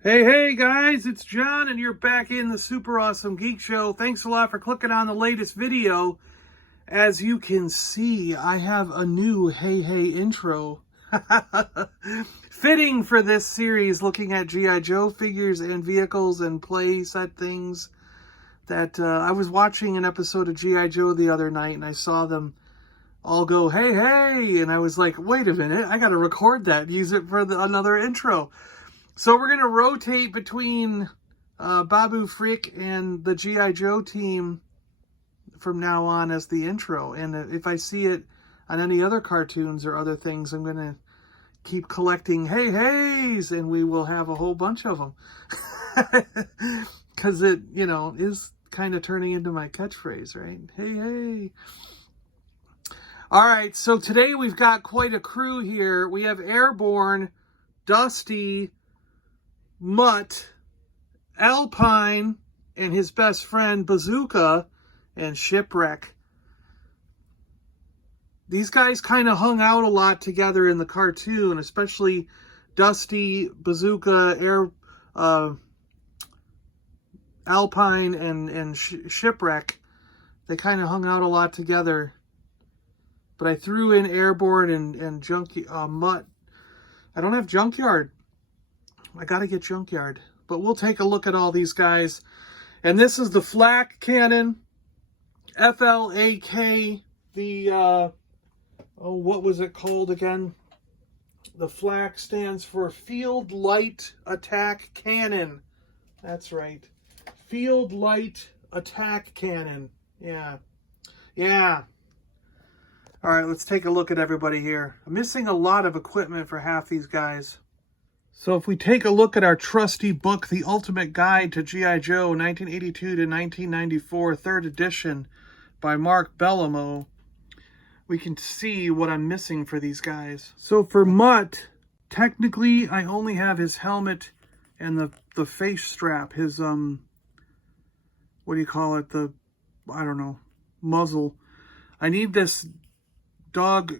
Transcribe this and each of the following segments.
Hey guys, it's John and you're back in the Super Awesome Geek Show. Thanks a lot for clicking on the latest video. As you can see, I have a new Hey intro. Fitting for this series, looking at G.I. Joe figures and vehicles and play set things. That I was watching an episode of G.I. Joe the other night and I saw them all go, hey, and I was like, wait a minute, I gotta record that, use it for another intro. So we're going to rotate between Babu Frick and the G.I. Joe team from now on as the intro. And if I see it on any other cartoons or other things, I'm going to keep collecting hey-heys, and we will have a whole bunch of them. Because it, is kind of turning into my catchphrase, right? Hey. All right, so today we've got quite a crew here. We have Airborne, Dusty, Mutt, Alpine, and his best friend Bazooka, and Shipwreck. These guys kind of hung out a lot together in the cartoon, especially Dusty, Bazooka, Alpine, and Shipwreck. They kind of hung out a lot together. But I threw in Airborne and Mutt. I don't have Junkyard. I got to get Junkyard. But we'll take a look at all these guys. And this is the FLAK cannon. FLAK. The, what was it called again? The FLAK stands for Field Light Attack Cannon. That's right. Field Light Attack Cannon. Yeah. All right, let's take a look at everybody here. I'm missing a lot of equipment for half these guys. So if we take a look at our trusty book, The Ultimate Guide to G.I. Joe, 1982 to 1994, 3rd edition by Mark Bellamo, we can see what I'm missing for these guys. So for Mutt, technically I only have his helmet and the face strap, his, what do you call it? I don't know, muzzle. I need this dog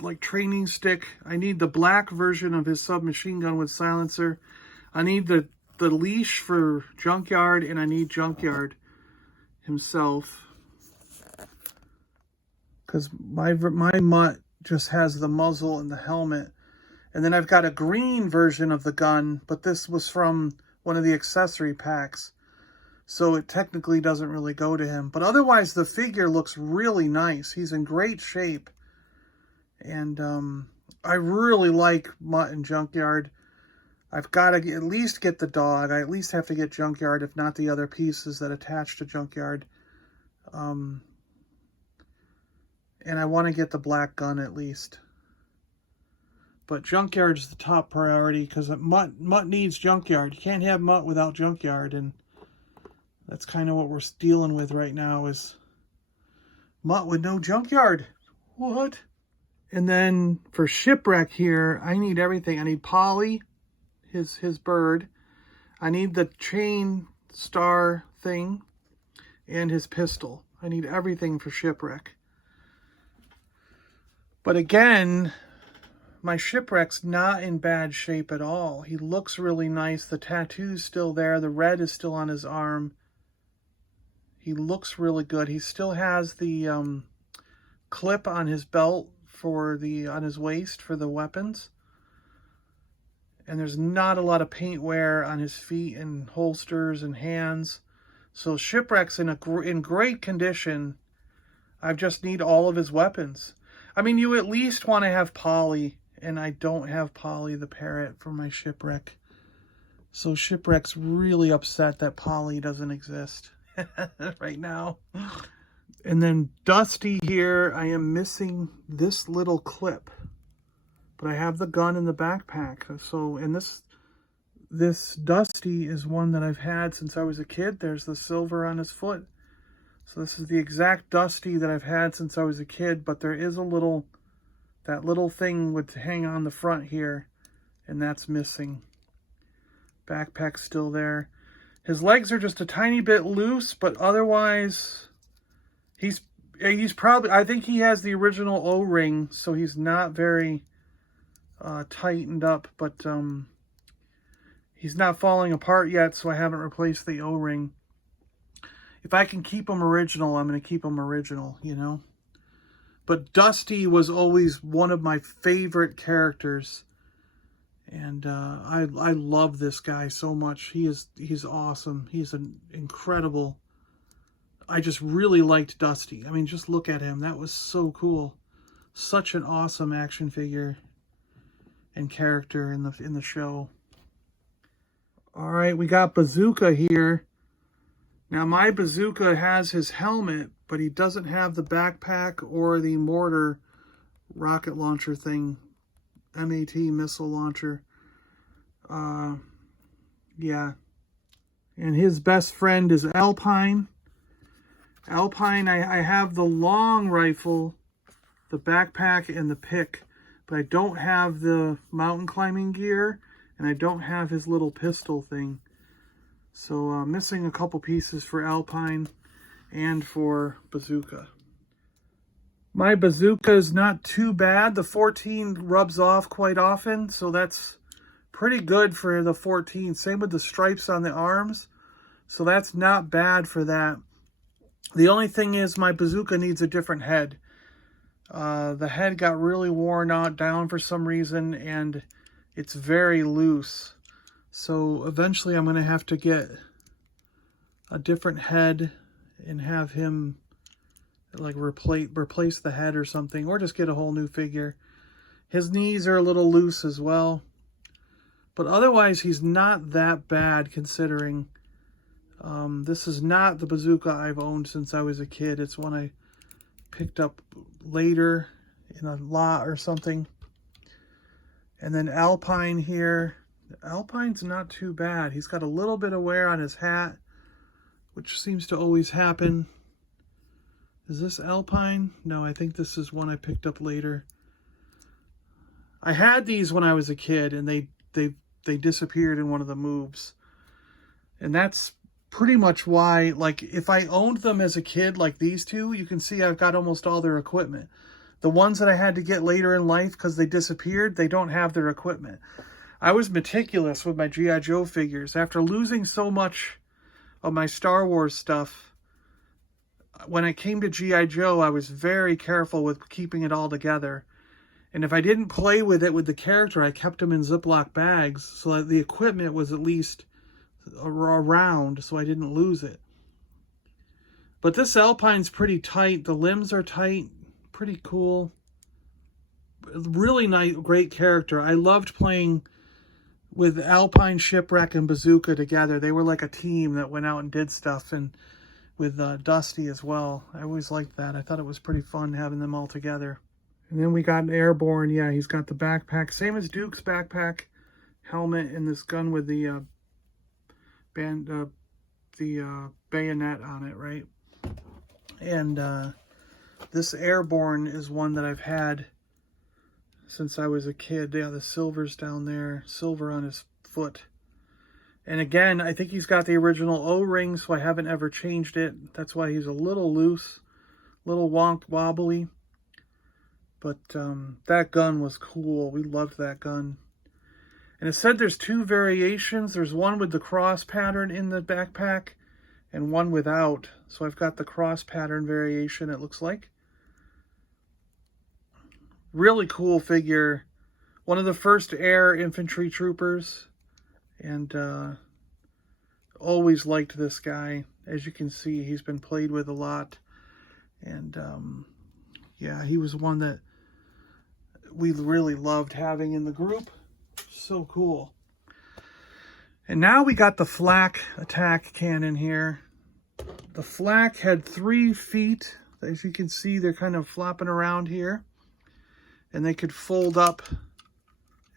like training stick. I need the black version of his submachine gun with silencer. I need the leash for Junkyard, and I need Junkyard himself, because my Mutt just has the muzzle and the helmet. And then I've got a green version of the gun, but this was from one of the accessory packs, so it technically doesn't really go to him. But otherwise, the figure looks really nice. He's in great shape. And I really like Mutt and Junkyard. I've got to at least get the dog. I at least have to get Junkyard, if not the other pieces that attach to Junkyard. And I want to get the black gun at least. But Junkyard's the top priority, because Mutt needs Junkyard. You can't have Mutt without Junkyard, and that's kind of what we're dealing with right now, is Mutt with no Junkyard. What? And then for Shipwreck here, I need everything. I need Polly, his bird. I need the chain star thing and his pistol. I need everything for Shipwreck. But again, my Shipwreck's not in bad shape at all. He looks really nice. The tattoo's still there. The red is still on his arm. He looks really good. He still has the clip on his belt on his waist for the weapons. And there's not a lot of paint wear on his feet and holsters and hands. So Shipwreck's in great condition. I just need all of his weapons. I mean, you at least want to have Polly, and I don't have Polly the parrot for my Shipwreck. So Shipwreck's really upset that Polly doesn't exist right now. And then Dusty here, I am missing this little clip. But I have the gun in the backpack. So, and this Dusty is one that I've had since I was a kid. There's the silver on his foot. So this is the exact Dusty that I've had since I was a kid. But there is that little thing would hang on the front here. And that's missing. Backpack's still there. His legs are just a tiny bit loose, but otherwise, he's probably, I think he has the original O-ring, so he's not very tightened up, but He's not falling apart yet, so I haven't replaced the O-ring. If I can keep him original, I'm going to keep him original, you know. But Dusty was always one of my favorite characters. And I love this guy so much. He's awesome. He's an incredible... I just really liked Dusty. I mean, just look at him. That was so cool. Such an awesome action figure and character in the show. All right, we got Bazooka here. Now, my Bazooka has his helmet, but he doesn't have the backpack or the mortar rocket launcher thing. MAT missile launcher. Yeah. And his best friend is Alpine. Alpine, I have the long rifle, the backpack, and the pick, but I don't have the mountain climbing gear, and I don't have his little pistol thing. So missing a couple pieces for Alpine and for Bazooka. My Bazooka is not too bad. The 14 rubs off quite often, so that's pretty good for the 14. Same with the stripes on the arms, so that's not bad for that. The only thing is my Bazooka needs a different head. The head got really worn out down for some reason, and it's very loose. So eventually I'm going to have to get a different head and have him like replace the head or something, or just get a whole new figure. His knees are a little loose as well. But otherwise, he's not that bad considering... this is not the Bazooka I've owned since I was a kid. It's one I picked up later in a lot or something. And then Alpine here. Alpine's not too bad. He's got a little bit of wear on his hat, which seems to always happen. Is this Alpine? No, I think this is one I picked up later. I had these when I was a kid, and they disappeared in one of the moves. And that's pretty much why, like, if I owned them as a kid, like these two, you can see I've got almost all their equipment. The ones that I had to get later in life because they disappeared, they don't have their equipment. I was meticulous with my G.I. Joe figures. After losing so much of my Star Wars stuff, when I came to G.I. Joe, I was very careful with keeping it all together. And if I didn't play with it with the character, I kept them in Ziploc bags so that the equipment was at least around so I didn't lose it. But this Alpine's pretty tight. The limbs are tight. Pretty cool. Really nice, great character. I loved playing with Alpine, Shipwreck, and Bazooka together. They were like a team that went out and did stuff, and with Dusty as well. I always liked that. I thought it was pretty fun having them all together. And then we got an Airborne. Yeah, he's got the backpack. Same as Duke's backpack, helmet, and this gun with the bayonet on it, right? And this Airborne is one that I've had since I was a kid. Yeah, the silver's down there, silver on his foot. And again, I think he's got the original O-ring, so I haven't ever changed it. That's why he's a little loose, a little wobbly. But that gun was cool. We loved that gun. And it said there's two variations. There's one with the cross pattern in the backpack and one without. So I've got the cross pattern variation, it looks like. Really cool figure. One of the first air infantry troopers. And always liked this guy. As you can see, he's been played with a lot. And yeah, he was one that we really loved having in the group. So cool. And now we got the FLAK attack cannon here. The FLAK had 3 feet. As you can see, they're kind of flopping around here. And they could fold up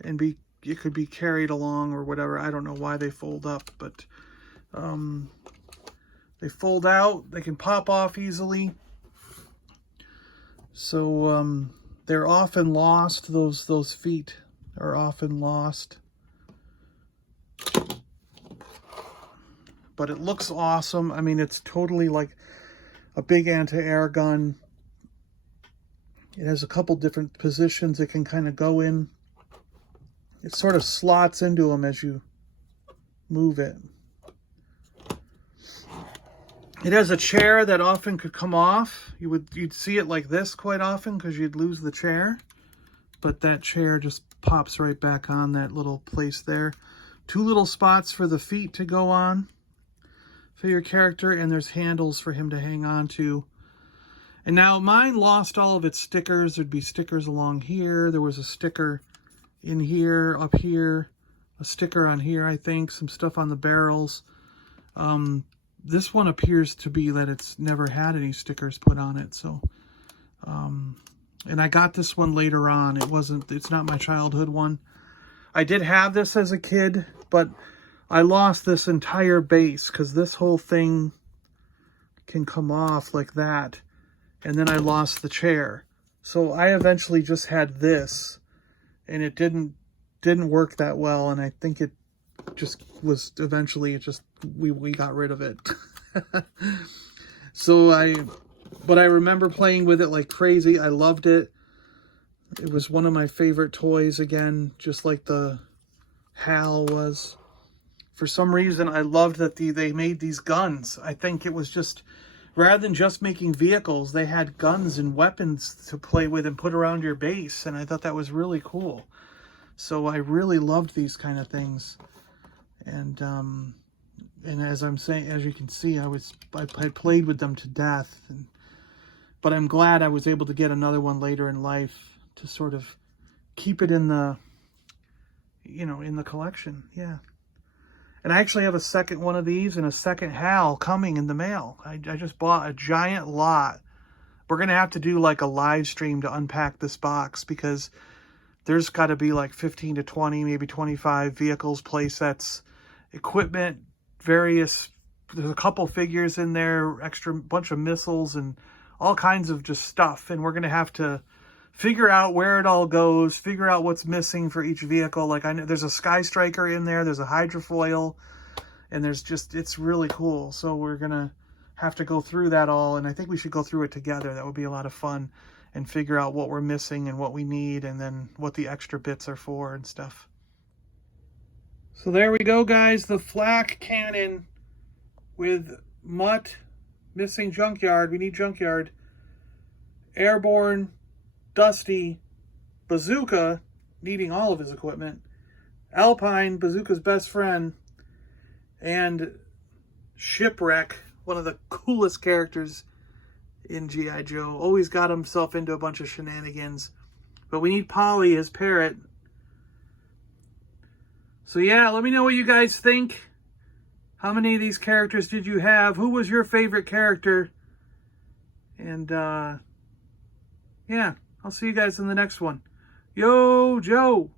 and it could be carried along or whatever. I don't know why they fold up, but they fold out. They can pop off easily. So they're often lost. Those feet are often lost. But it looks awesome. I mean, it's totally like a big anti-air gun. It has a couple different positions it can kind of go in. It sort of slots into them as you move it. It has a chair that often could come off. You'd see it like this quite often because you'd lose the chair. But that chair just pops right back on that little place there. 2 little spots for the feet to go on for your character, and there's handles for him to hang on to. And now mine lost all of its stickers. There'd be stickers along here. There was a sticker in here, up here, a sticker on here, I think, some stuff on the barrels. This one appears to be that it's never had any stickers put on it. So, and I got this one later on. It's not my childhood one. I did have this as a kid, but I lost this entire base because this whole thing can come off like that. And then I lost the chair. So I eventually just had this, and it didn't work that well. And I think it just was eventually we got rid of it. But I remember playing with it like crazy. I loved it. It was one of my favorite toys again, just like the HAL was. For some reason, I loved that they made these guns. I think it was just, rather than just making vehicles, they had guns and weapons to play with and put around your base. And I thought that was really cool. So I really loved these kind of things. And as I'm saying, as you can see, I had played with them to death. But I'm glad I was able to get another one later in life to sort of keep it in the, in the collection. Yeah. And I actually have a second one of these and a second HAL coming in the mail. I just bought a giant lot. We're going to have to do like a live stream to unpack this box because there's got to be like 15 to 20, maybe 25 vehicles, play sets, equipment, there's a couple figures in there, extra bunch of missiles and all kinds of just stuff. And we're going to have to figure out where it all goes, figure out what's missing for each vehicle. Like I know there's a Sky Striker in there, there's a hydrofoil, and it's really cool. So we're going to have to go through that all. And I think we should go through it together. That would be a lot of fun, and figure out what we're missing and what we need, and then what the extra bits are for and stuff. So there we go, guys. The FLAK cannon with Mutt, missing junkyard. We need junkyard. Airborne, Dusty, Bazooka, needing all of his equipment. Alpine, Bazooka's best friend. And Shipwreck, one of the coolest characters in G.I. Joe. Always got himself into a bunch of shenanigans. But we need Polly, his parrot. So yeah, let me know what you guys think. How many of these characters did you have? Who was your favorite character? And yeah, I'll see you guys in the next one. Yo, Joe!